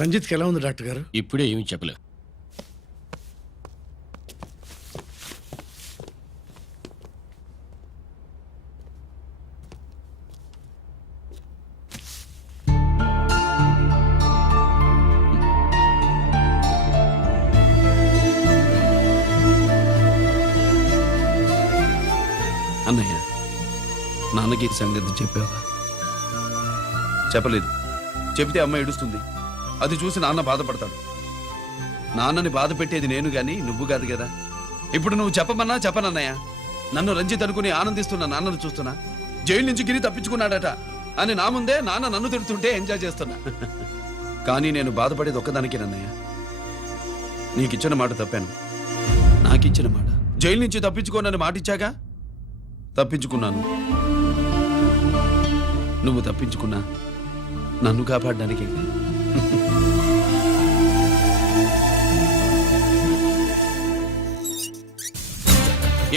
రంజిత్కి ఎలా ఉంది డాక్టర్ గారు? ఇప్పుడే ఏమి చెప్పలే. అన్నయ్య, నాన్నకి ఈ సంగతి చెప్పావా? చెప్పలేదు. చెబితే అమ్మ ఏడుస్తుంది. అది చూసి నాన్న బాధపడతాడు. నాన్నని బాధ పెట్టేది నేను గాని నువ్వు కాదు కదా. ఇప్పుడు నువ్వు చెప్పమన్నా చెప్పనన్నయ్య. నన్ను రంజిత్ అనుకుని ఆనందిస్తున్న నాన్నను చూస్తున్నా. జైలు నుంచి గిరి తప్పించుకున్నాడట అని నా ముందే నాన్న నన్ను తిడుతుంటే ఎంజాయ్ చేస్తున్నా. కానీ నేను బాధపడేది ఒక్కదానికేనన్నయ్య. నీకిచ్చిన మాట తప్పాను. నాకిచ్చిన మాట. జైలు నుంచి తప్పించుకోనని మాట ఇచ్చాగా, తప్పించుకున్నాను. నువ్వు తప్పించుకున్నా నన్ను కాపాడడానికి.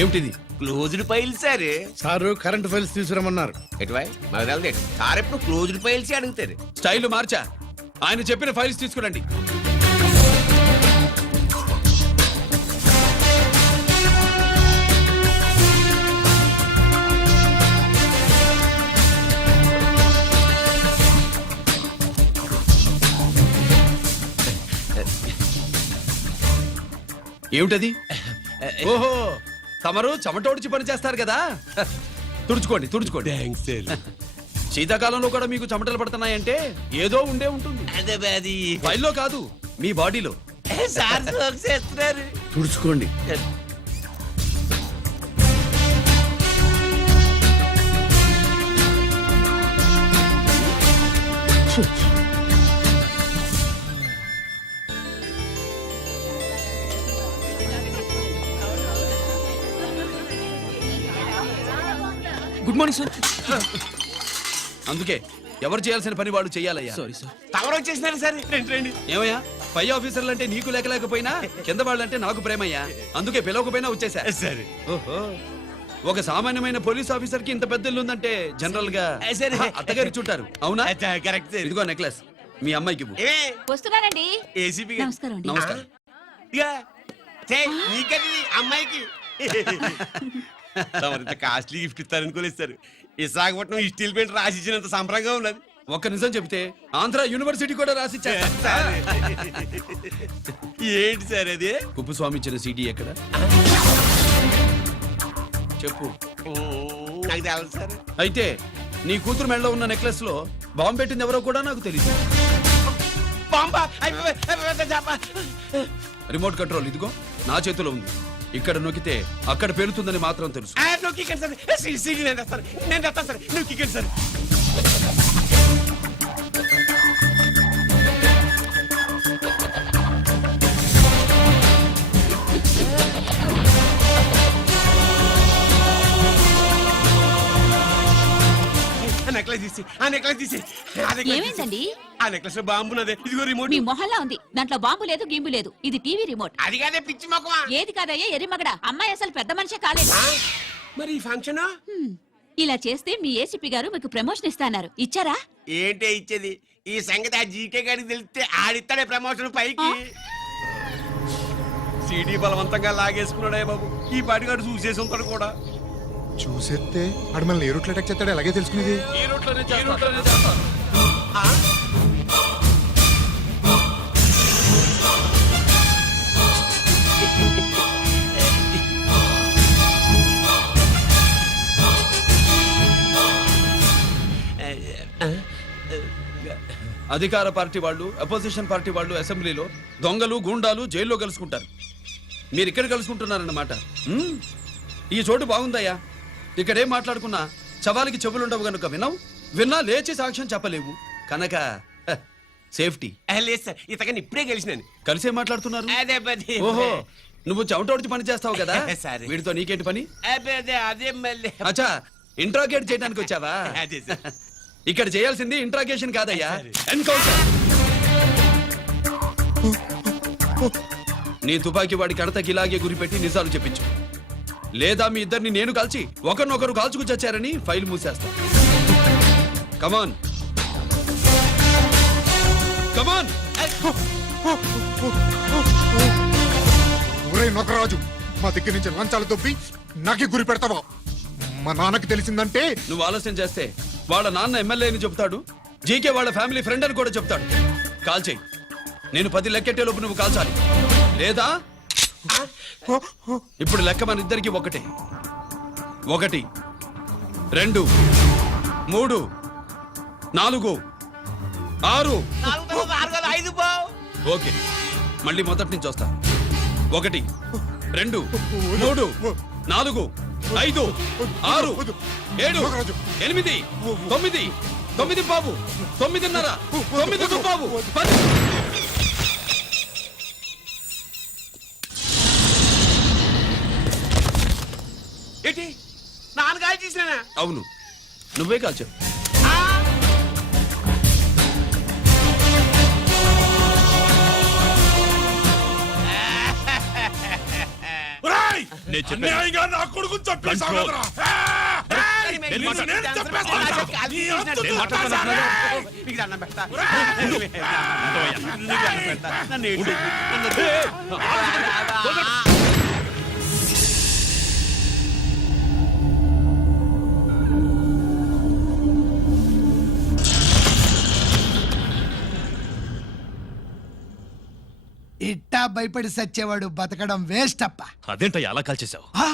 ఏమిటిది? Closed file sir. Sir current files తీసుకురమ్మన్నారు. ఎటువై మాకు తెలదు. సార్ ఎప్పుడు క్లోజ్డ్ ఫైల్స్ అడుగుతారు. స్టైల్ మార్చా. ఆయన చెప్పిన ఫైల్స్ తీసుకురండి. ఏమిటది? ఓహో, తమరు చెమటోడ్చి పని చేస్తారు కదా. తుడుచుకోండి తుడుచుకోండి. శీతాకాలంలో కూడా మీకు చెమటలు పడుతున్నాయంటే ఏదో ఉండే ఉంటుంది. ఫైల్లో కాదు, మీ బాడీలో. తుడుచుకోండి. Good morning sir. అందుకే ఎవరు చేయాల్సిన పని వాళ్ళు చెయ్యాలయ్యా. Sorry sir. తమరు వచ్చేసినారు సార్. రండి. ఏమయ్యా, పై ఆఫీసర్లు అంటే నీకు లేకపోయినా కింద వాళ్ళంటే నాకు ప్రేమయ్యా. అందుకే పిలవకపోయినా వచ్చేసా. సరే. ఓహో, ఒక సామాన్యమైన పోలీస్ ఆఫీసర్ కి ఇంత పెద్ద ఇల్లు ఉందంటే జనరల్ గా అత్తగారి చుట్టారు. అవునా? కరెక్ట్. ఇదిగో నెక్లెస్ మీ అమ్మాయికి. వస్తున్నానండి. ఏసీపీ నమస్కారం అండి. నమస్కారం. నీకది అమ్మాయికి కాస్ట్లీ గిఫ్ట్ ఇస్తారనుకోలేదు సార్. విశాఖపట్నం స్టీల్ పెయింట్ రాసి ఇచ్చినంత సంబరంగా ఉన్నది. ఒక్క నిజం చెప్తే ఆంధ్ర యూనివర్సిటీ కూడా రాసిచ్చా. ఏంటి సార్ అది? కుప్పస్వామి ఇచ్చిన సిటీ ఎక్కడ చెప్పు. నాకు తెలదు సార్. అయితే నీ కూతురు మెడలో ఉన్న నెక్లెస్ లో బాంబు పెట్టింది ఎవరో కూడా నాకు తెలియదు. రిమోట్ కంట్రోల్ ఇదిగో నా చేతిలో ఉంది. ఇక్కడ నొక్కితే అక్కడ పేలుతుందని మాత్రం తెలుసు. ఏమైందండి? ఆ నెక్లెస్ లో బాంబు ఉన్నదే. ఇదిగో రిమోట్. మీ మొహల్లా ఉంది. దాంట్లో బాంబు లేదు, గింబు లేదు. ఇది టీవీ రిమోట్. అది కాదే పిచ్చి మొక్కవా. ఏది కాదయ్యా ఎరిమగడా. అమ్మాయి అసలు పెద్ద మనిషే కాలేదు. మరి ఈ ఫంక్షన్ ఇలా చేస్తే మీ ఏసీపీ గారు మీకు ప్రమోషన్ ఇస్తాన్నారు. ఇచ్చారా? ఏంటే ఇచ్చేది? ఈ సంగతి ఆ జీకే గారికి తెలిస్తే ఆడిస్తాడే ప్రమోషన్ పైకి. సిటీ బలవంతంగా లాగేసుకున్నాడే బాబు. ఈ పాటిగాడు చూసేసి ఉంటాడు కూడా. చూసేస్తే ఆడు మనల్ని ఏ రూట్లో అటాక్ చేస్తాడో ఎలాగే తెలుసుకునేది. ఈ రూట్లోనే చేస్తాను. అధికార పార్టీ వాళ్ళు, అపోజిషన్ పార్టీ వాళ్ళు అసెంబ్లీలో, దొంగలు గూండాలు జైల్లో కలుసుకుంటారు. మీరు ఇక్కడ కలుసుకుంటున్నారన్నమాట. ఈ చోటు బాగుందయ్యా. ఇక్కడేం మాట్లాడుకున్నా శవాలకి చెవులుండవు గనుక విన్నా లేచి సాక్ష్యం చెప్పలేవు కనుక సేఫ్టీ. లేదు సార్, ఇతగాని ఇప్పుడే కలిసినాను. కలిసే మాట్లాడుతున్నారు. అదే ఓహో, నువ్వు చెమటోడిచి పని చేస్తావు కదా. సరే. వీడితో నీకేంటి పని? అదే మళ్ళీ. అచ్చా, ఇంట్రాగేట్ చేయడానికి వచ్చావా? అదే సార్. ఇక్కడ చేయాల్సింది ఇంట్రాగేషన్ కాదయ్యా, ఎన్కౌంటర్. నీ తుపాకీ వాడి కడతకి ఇలాగే గురిపెట్టి నిజాలు చెప్పించు. లేదా మీ ఇద్దరిని నేను కాల్చి ఒకరినొకరు కాల్చుకు చచ్చారని ఫైల్ మూసేస్తా. కమాన్ కమాన్. ఒరే నొకరాజు, మా దగ్గర నుంచి లంచాలు దొబ్బి నాకే గురి పెడతావా? మా నాన్నకి తెలిసిందంటే నువ్వు ఆలస్యం చేస్తే వాళ్ళ నాన్న ఎమ్మెల్యే అని చెప్తాడు, జీకే వాళ్ళ ఫ్యామిలీ ఫ్రెండ్ అని కూడా చెప్తాడు. కాల్ చేయి. నేను 10 లెక్కెట్టే లోపు నువ్వు కాల్చాలి, లేదా ఇప్పుడు లెక్క మన ఇద్దరికి ఒకటే. 1 2 3 4 6. ఓకే, మళ్ళీ మొదటి నుంచి వస్తా. 1 2 3 4 5 6 7 8 9 9 బాబు 9:30 9 బాబు 10. ఏంటి నాన్నగారు చేసినా? అవును, నువ్వే కాల్చావు. అన్యాయంగా నా కొడుకు చంపేశావు కదరా? నేను చంపేస్తాను. నీ అంతు చూస్తాను. మీకు దండం పెడతా. నన్ను ఏంటి? ఇట్టా భయపడి సచ్చేవాడు బతకడం వేస్ట్ అప్ప. అదేంటయ్యా అలా కాల్చేశావు? ఆ?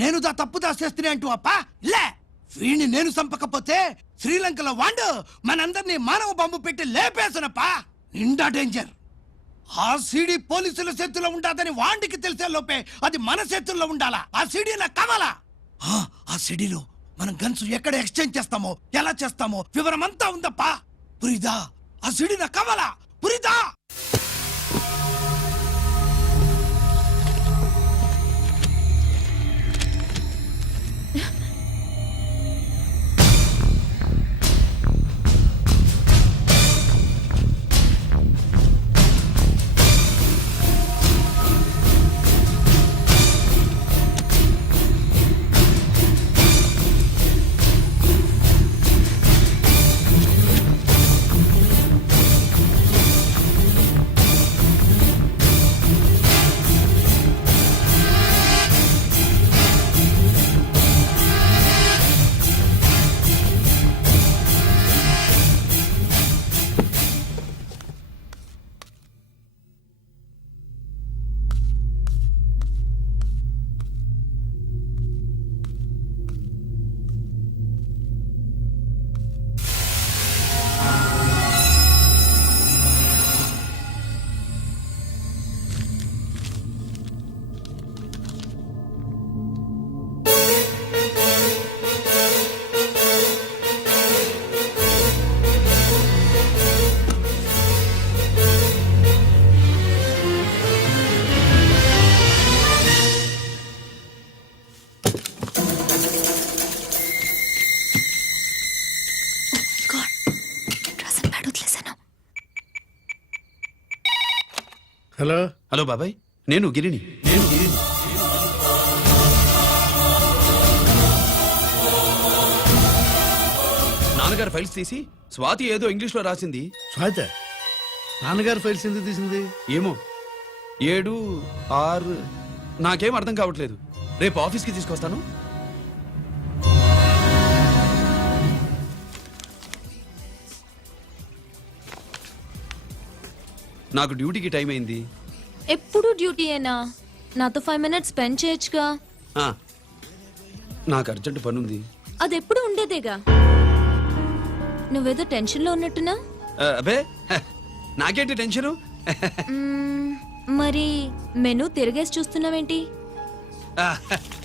నేను తప్పు దాచేస్తున్నా అంటూ అప్ప లే. వీణ్ణి నేను చంపకపోతే శ్రీలంకలో వాండు మనందరినీ మానవ బాంబు పెట్టి లేపేసనప్ప. నిండా డేంజర్. ఆ సీడీ పోలీసుల చేతుల్లో ఉండాదని వాండికి తెలిసే లోపే అది మన చేతుల్లో ఉండాలా. ఆ సీడీలా కావాలా? ఆ సీడీలో మనం గన్స్ ఎక్కడ ఎక్స్చేంజ్ చేస్తామో, ఎలా చేస్తామో వివరం అంతా ఉందప్ప. పురిదా? ఆ సీడీలా కావాలా? పురిదా? హలో హలో బాబాయ్, నేను గిరిని. నాన్నగారు ఫైల్స్ తీసి స్వాతి ఏదో ఇంగ్లీష్ లో రాసింది. స్వాతి నాన్నగారు ఫైల్స్ ఎందుకు తీసింది? ఏమో 7 6 నాకేం అర్థం కావట్లేదు. రేపు ఆఫీస్కి తీసుకొస్తాను. నాకు డ్యూటీకి టైం అయింది. ఎప్పుడు డ్యూటీయేనా? నాతో 5 మినిట్స్ స్పెండ్ చేయొచ్చుగా. ఆ, నాకు అర్జెంట్ పని ఉంది. అది ఎప్పుడు ఉండేదేగా. నువ్వేదో టెన్షన్లో ఉన్నట్టున్నా? అబే నాకేంటి టెన్షను? మరి మెనూ తిరిగేసి చూస్తున్నావేంటి?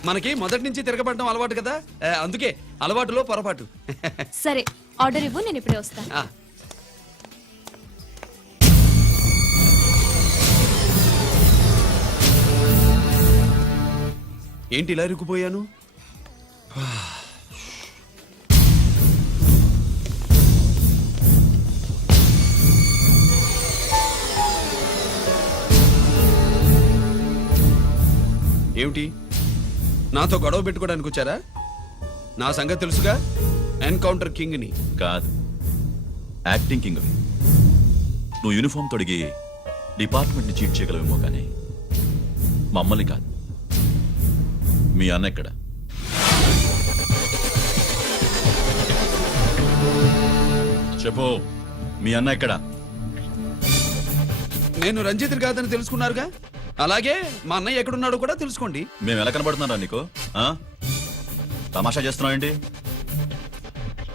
మనకి మొదటి నుంచి తిరగబడడం అలవాటు కదా, అందుకే అలవాటులో పొరపాటు. సరే, ఆర్డర్ ఇవ్వు, నేను ఇప్పుడే వస్తా. ఆ, ఏంటి ఇలా ఇరుక్కుపోయాను? ఏమిటి, నాతో గొడవ పెట్టుకోవడానికి వచ్చారా? నా సంగతి తెలుసుగా, ఎన్కౌంటర్ కింగ్ ని. కాదు, యాక్టింగ్ కింగ్. నువ్వు యూనిఫామ్ తొడిగి డిపార్ట్మెంట్ని చీట్ చేయగలవేమో కానీ మమ్మల్ని కాదు. మీ అన్న ఎక్కడ? చెప్పు, మీ అన్న ఎక్కడ? నేను రంజిత్ కాదని తెలుసుకున్నారుగా, అలాగే మా అన్నయ్య ఎక్కడున్నాడో కూడా తెలుసుకోండి. మేము ఎలా కనబడుతున్నారా నీకు? ఆ? తమాషా చేస్తున్నావేంటి?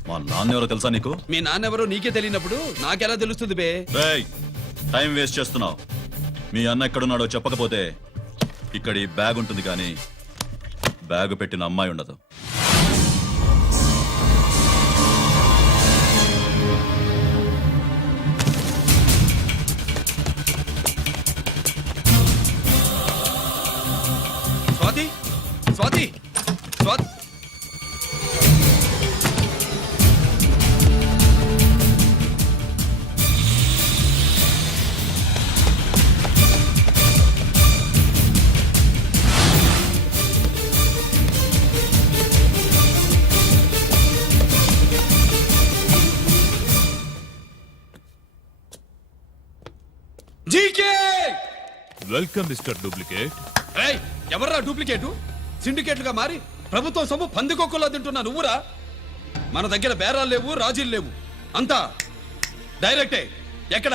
మా నాన్న ఎవరో తెలుసా నీకు? మీ నాన్నెవరో నీకే తెలియనప్పుడు నాకెలా తెలుస్తుంది బే? రేయ్, టైం వేస్ట్ చేస్తున్నావు. మీ అన్న ఎక్కడున్నాడో చెప్పకపోతే ఇక్కడ ఈ బ్యాగ్ ఉంటుంది కానీ బ్యాగ్ పెట్టిన అమ్మాయి ఉండదు. Swathi, Swathi, Swathi. GK! Welcome mister duplicate. ఏయ్, ఎవర్రా డూప్లికేటు? సిండికేట్లుగా మారి ప్రభుత్వం సొమ్ము పందికొక్కులా తింటున్నా నువ్వురా? మన దగ్గర బేరాలు లేవు, రాజీలు లేవు, అంతా డైరెక్టే. ఎక్కడ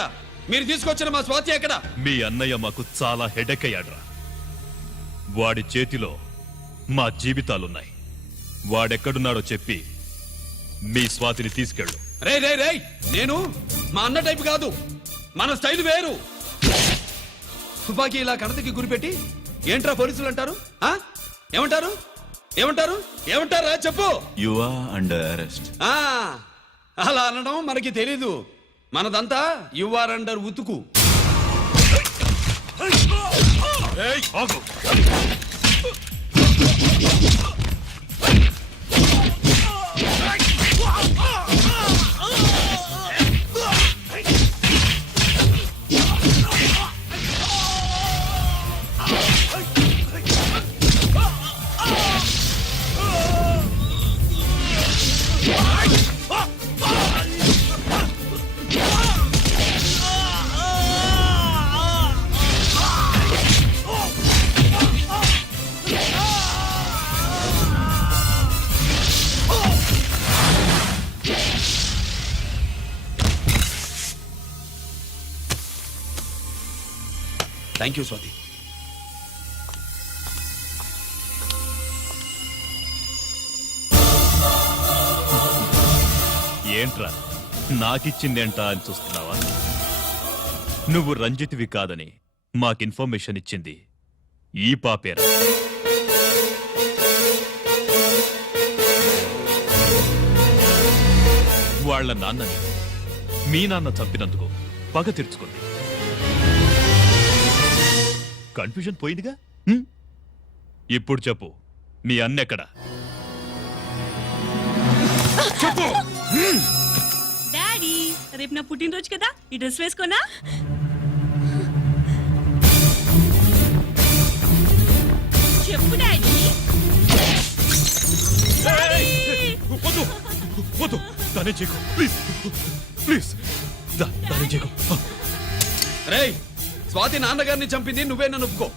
మీరు తీసుకొచ్చిన మా స్వాతి ఎక్కడ? మీ అన్నయ్య మాకు చాలా హెడెక్ అయ్యాడ్రా. వాడి చేతిలో మా జీవితాలున్నాయి. వాడెక్కడున్నాడో చెప్పి మీ స్వాతిని తీసుకెళ్ళు. రే రే రే, నేను మా అన్న టైపు కాదు, మన స్టైల్ వేరు. తుపాకీ ఇలా కణతకి గురిపెట్టి ఏంట్రా పోలీసులు అంటారు? ఆ? ఏమంటారు? ఏమంటారు? ఏమంటారా చెప్పు. You are under arrest. ఆ, అలా అనడం మనకి తెలీదు. మనదంతా యువర్ అండర్ ఉతుకు. ఏయ్, ఆగు. Thank you Swathi. ఏంట్రా నాకిచ్చిందేంటా అని చూస్తున్నావా? నువ్వు రంజిత్వి కాదని మాకు ఇన్ఫర్మేషన్ ఇచ్చింది ఈ పాపేరా. వాళ్ళ నాన్నని మీ నాన్న చంపినందుకు పగ తీర్చుకుంది. కన్ఫ్యూజన్ పోయిందిగా. ఇప్పుడు చెప్పు, మీ అన్నెక్కడ? డాడీ, రేపు నా పుట్టినరోజు కదా, ఈ డ్రెస్ వేసుకోనా? చెప్పు డాడీ. వద్దు వద్దు, దానే చేయకు ప్లీజ్ ప్లీజ్, దానే చేయకు. రేయ్, స్వాతి నాన్నగారిని చంపింది నువ్వేనా ఒప్పుకో.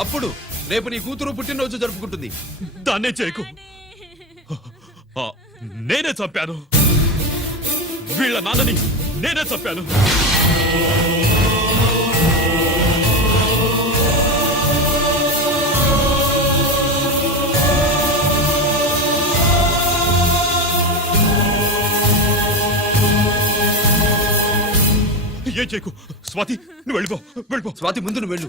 అప్పుడు రేపు నీ కూతురు పుట్టినరోజు జరుపుకుంటుంది. దాన్నే చేయకు. నేనే చంపాను, వీళ్ళ నాన్నని నేనే చంపాను. ఏం చేయకు స్వాతి, నువ్వు వెళ్ళిపో వెళ్ళిపో. స్వాతి ముందు నువ్వు వెళ్ళు.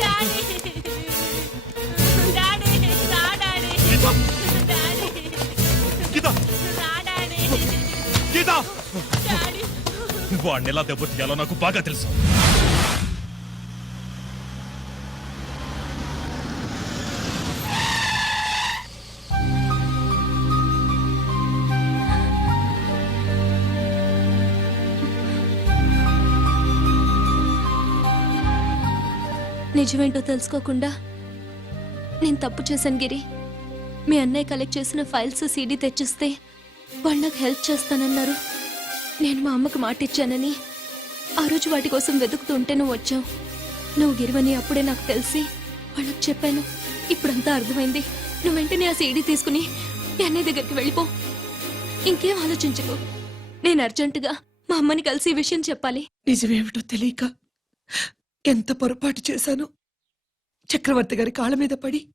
డాడీ, డాడీ, రా డాడీ. గీత, డాడీ, గీత, రా డాడీ. గీత. డాడీ, వాడిని ఎలా దెబ్బతీయాలో నాకు బాగా తెలుసు. నిజమేంటో తెలుసుకోకుండా నేను తప్పు చేశాను గిరి. మీ అన్నయ్య కలెక్ట్ చేసిన ఫైల్స్ సీడీ తెచ్చిస్తే వాళ్ళు నాకు హెల్ప్ చేస్తానన్నారు. నేను మా అమ్మకి మాట ఇచ్చానని ఆ రోజు వాటి కోసం వెతుకుతుంటే నువ్వు వచ్చావు. నువ్వు గిరివని అప్పుడే నాకు తెలిసి వాళ్ళకి చెప్పాను. ఇప్పుడంతా అర్థమైంది. నువ్వు వెంటనే ఆ సీడీ తీసుకుని మీ అన్నయ్య దగ్గరికి వెళ్ళిపో. ఇంకేం ఆలోచించకు. నేను అర్జెంటుగా మా అమ్మని కలిసి ఈ విషయం చెప్పాలి. నిజమేమిటో తెలియక ఎంత పొరపాటు చేశాను. చక్రవర్తి గారి కాళ్ళ మీద పడి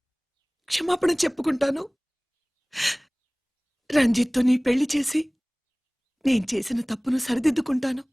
క్షమాపణ చెప్పుకుంటాను. రంజిత్తో నీ పెళ్లి చేసి నేను చేసిన తప్పును సరిదిద్దుకుంటాను.